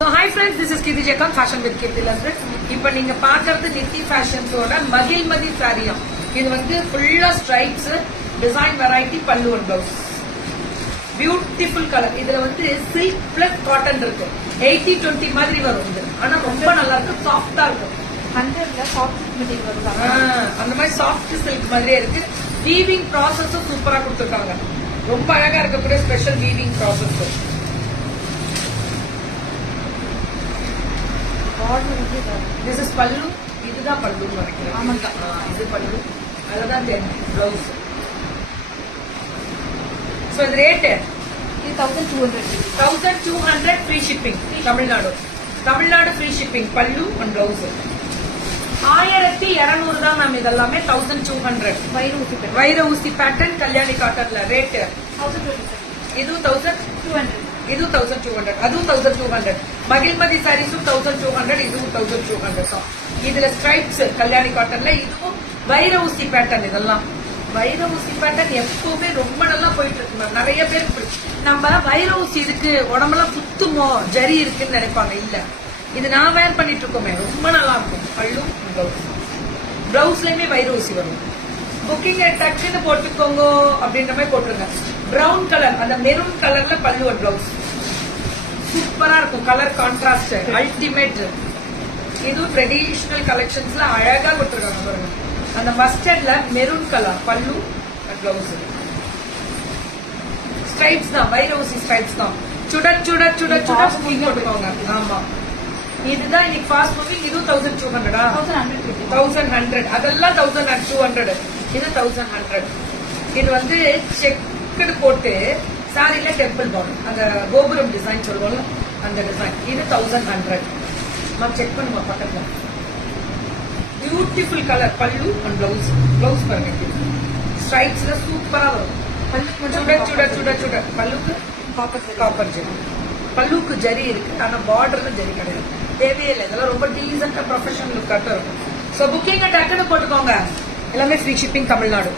So hi friends, this is Kirti Jacob, Fashion with Kirti London. இப்போ நீங்க பாக்குறது நித்தி ஃபேஷன்ஸோட மகிழ்மதி சாரியா. இது வந்து ஃபுல்லா ஸ்ட்ரைப்ஸ், டிசைன் வெரைட்டி, பல்லு அண்ட் பிளவுஸ். Beautiful colour. இதுல வந்து சில்க் பிளஸ் காட்டன் இருக்கு. 80-20 மாதிரி வரும் இது. ஆனா ரொம்ப நல்லா இருக்கு, சாஃப்டா இருக்கும். 100ல சாஃப்ட் மெட்டீரியல் வருவாங்க. அந்த மாதிரி சாஃப்ட் சில்க் மாதிரியே இருக்கு. வீவிங் ப்ராசஸும் சூப்பரா கொடுத்துருக்காங்க. ரொம்ப அழகா இருக்கக்கூடிய special weaving process. This is pallu. இதுதான் பல்லு வரைக்கும். ஆமாங்க. இது பல்லு. அதுதான் பிளவுஸ். சோ இந்த ரேட் இது 1200. 1200 free shipping. Tamil Nadu free shipping. பல்லு அண்ட் பிளவுஸ் 1200 தான் மேம். இதெல்லாமே 1200. வைர ஊசி பேட்டர்ன் கல்யாணி காட்டன்ல ரேட் 1200. இது 1200. இது 1200. அதுவும் 1200. மகிழ்மதி சாரீஸும் 1200. இதுவும் 1200 தான். இதுல ஸ்ட்ரைப்ஸ் கல்யாணி காட்டன்ல. இதுவும் வைர ஊசி பேட்டர்ன். இதெல்லாம் வைர ஊசி பேட்டர்ன் எப்பவுமே ரொம்ப நல்லா போயிட்டு இருக்கு மேம். நிறைய பேர் நம்ம வைர ஊசி இதுக்கு உடம்பெல்லாம் குத்துமோ ஜரி இருக்குன்னு நினைப்பாங்க. இல்ல, இது நான் வேர் பண்ணிட்டு இருக்கோமே, ரொம்ப நல்லா இருக்கும். பல்லு பிளவுஸ். பிளவுஸ்லயுமே வைர ஊசி வரும். புக்கிங் டக்குன்னு போட்டுக்கோங்க அப்படின்ற மாதிரி போட்டுருங்க. பிரவுன் கலர், அந்த மெரூன் கலர்ல பல்லு அண்ட் பிளவுஸ் சூப்பரா இருக்கும். Colour contrast ultimate. இதுவும் ட்ரெடிஷனல் கலெக்ஷன்ஸ்ல அழகா கொடுத்துருக்காங்க பாருங்க. அந்த மஸ்டர்ட்ல மெரூன் கலர் பல்லு அண்ட் பிளவுஸ். ஸ்ட்ரைப்ஸ் தான், வைர ஊசி ஸ்ட்ரைப்ஸ் தான். சுட சுட சுட சுட புக்கிங் போட்டுக்கோங்க. ஆமா, இதுதான் இன்னைக்கு ஃபாஸ்ட் மூவிங். இதுவும் 1200. 1100. அதெல்லாம் 1200. இது 1100. இது வந்து செக்குடு போட்டு சாரில டெம்பிள் பார்டர், அந்த கோபுரம் டிசைன் சொல்லுவோம்ல, அந்த டிசைன். இது 1100. நம்ம செக் பண்ணுவோம் பக்கத்துல. Beautiful colour. பல்லு அண்ட் பிளவுஸ். பிளவுஸ் பாருங்க, ஸ்ட்ரைப்ஸ்ல சூப்பரா வரும். சுட சுட சுட சுட. பல்லுக்கு காப்பர் ஜெரி. பல்லுக்கு ஜரி இருக்கு, ஆனா பார்டர்ல ஜரி கிடையாது. தேவையே இல்லை. இதெல்லாம் ரொம்ப டீசென்டா ப்ரொஃபஷனல் லுக்காட்டம் இருக்கும். சோ புக்கிங் டக்குன்னு போட்டுக்கோங்க. எல்லாமே ஃப்ரீ ஷிப்பிங் தமிழ்நாடு.